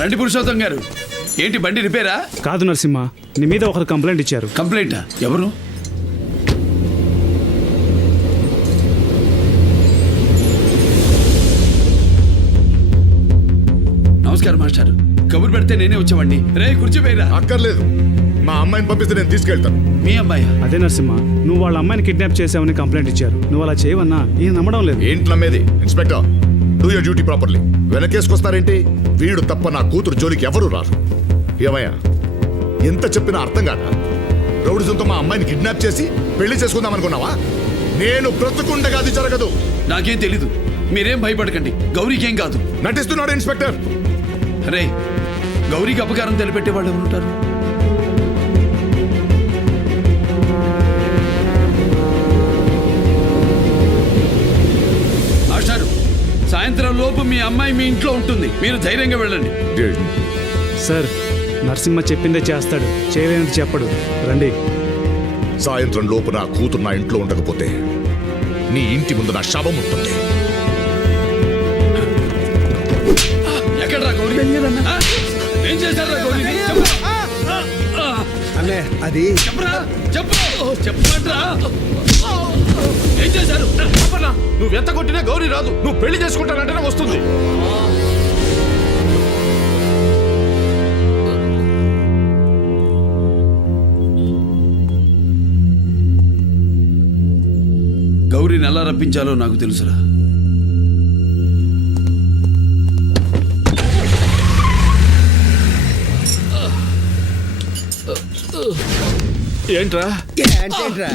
రండి పురుషోత్తం గారు. ఏంటి బండి రిపేరా? కాదు నరసింహ, నీ మీద ఒకరు కంప్లైంట్ ఇచ్చారు. కంప్లైంటా? ఎవరు? నమస్కారం మాస్టర్. కబురు పెడితే నేనే వచ్చేవాడిని. రే కుర్చీ పోయిరా. అక్కర్లేదు, మా అమ్మాయిని పంపిస్తే నేను తీసుకెళ్తాను. మీ అమ్మాయి? అదే నరసింహ, నువ్వు వాళ్ళ అమ్మాయిని కిడ్నాప్ చేసావని కంప్లైంట్ ఇచ్చారు. నువ్వు అలా చేయవన్నా ఈయన నమ్మడం లేదు. ఏంటి నమ్మేది? Inspector, do your duty properly. వెనకేసుకొస్తారేంటి? వీడు తప్ప నా కూతురు జోలికి ఎవరు రారు. ఏమయ్యా, ఎంత చెప్పినా అర్థం కాదా? రౌడిజంతో మా అమ్మాయిని కిడ్నాప్ చేసి పెళ్లి చేసుకుందాం అనుకున్నావా? నేను బ్రతుకుండగా అది జరగదు. నాకేం తెలీదు. మీరేం భయపడకండి. గౌరీకేం కాదు. నటిస్తున్నాడు ఇన్స్పెక్టర్. రే, గౌరీకి అపకారం తెలిపెట్టే వాళ్ళు ఎవరుంటారు? మాస్టారు, సాయంత్రం లోపు మీ అమ్మాయి మీ ఇంట్లో ఉంటుంది. మీరు ధైర్యంగా వెళ్ళండి. సార్, నరసింహ చెప్పిందే చేస్తాడు, చేయలేనిది చెప్పడు. రండి. సాయంత్రం లోపు నా కూతురు నా ఇంట్లో ఉండకపోతే నీ ఇంటి ముందు నా శవం ఉంటుంది. ఎక్కడ్రా గౌరీ? ఆ? ఏం చేశారా గౌరీని? అన్నే అది చెప్పరా, చెప్పు, చెప్పండ్రా. ఏం చేశారు? నువ్వు ఎంత కొట్టినా గౌరీ రాదు. నువ్వు పెళ్లి చేసుకుంటానంటేనే వస్తుంది. గౌరీని ఎలా రప్పించాలో నాకు తెలుసురా. ఏంట్రా? ఏంటేంట్రా?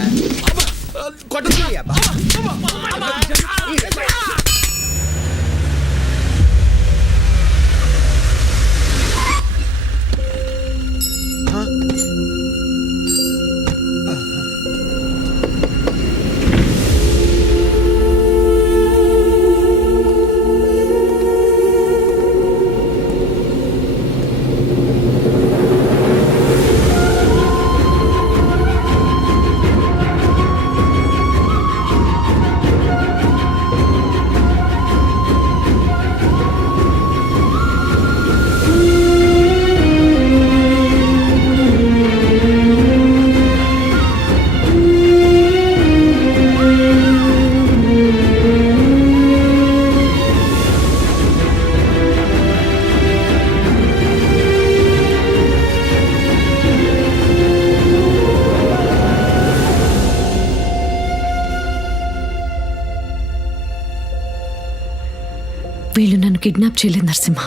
వీళ్ళు నన్ను కిడ్నాప్ చేయలేదు నరసింహ.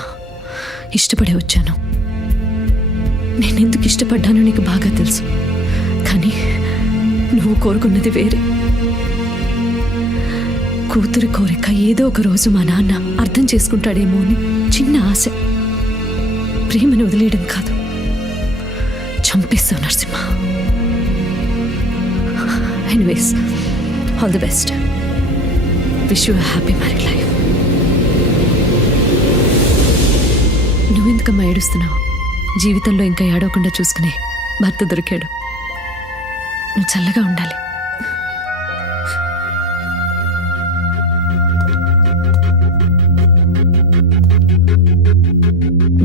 ఇష్టపడే వచ్చాను. నేనెందుకు ఇష్టపడ్డానో నీకు బాగా తెలుసు. కానీ నువ్వు కోరుకున్నది వేరే. కూతురి కోరిక ఏదో ఒక రోజు మా నాన్న అర్థం చేసుకుంటాడేమో అని చిన్న ఆశ. ప్రేమను వదిలేయడం కాదు, చంపేస్తావు Narasimha. Anyways, all the best. Wish you happy married life. నువ్వెందుకమ్మా ఏడుస్తున్నావు? జీవితంలో ఇంకా ఏడవకుండా చూసుకునే భర్త దొరికాడు. నువ్వు చల్లగా ఉండాలి.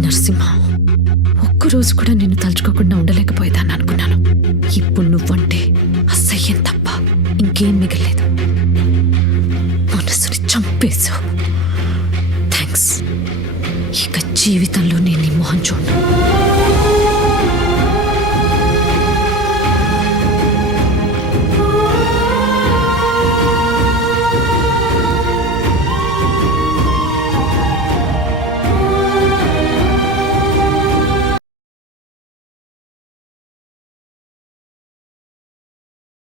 నరసింహ, ఒక్కరోజు కూడా నిన్ను తలుచుకోకుండా ఉండలేకపోయేదాన్ని అనుకున్నాను. ఇప్పుడు నువ్వంటే అసహ్యం తప్ప ఇంకేం మిగలేదు. మనసుని చంపేశావు. థ్యాంక్స్. ఇక జీవితంలో నేను నీ మొహం చూడను.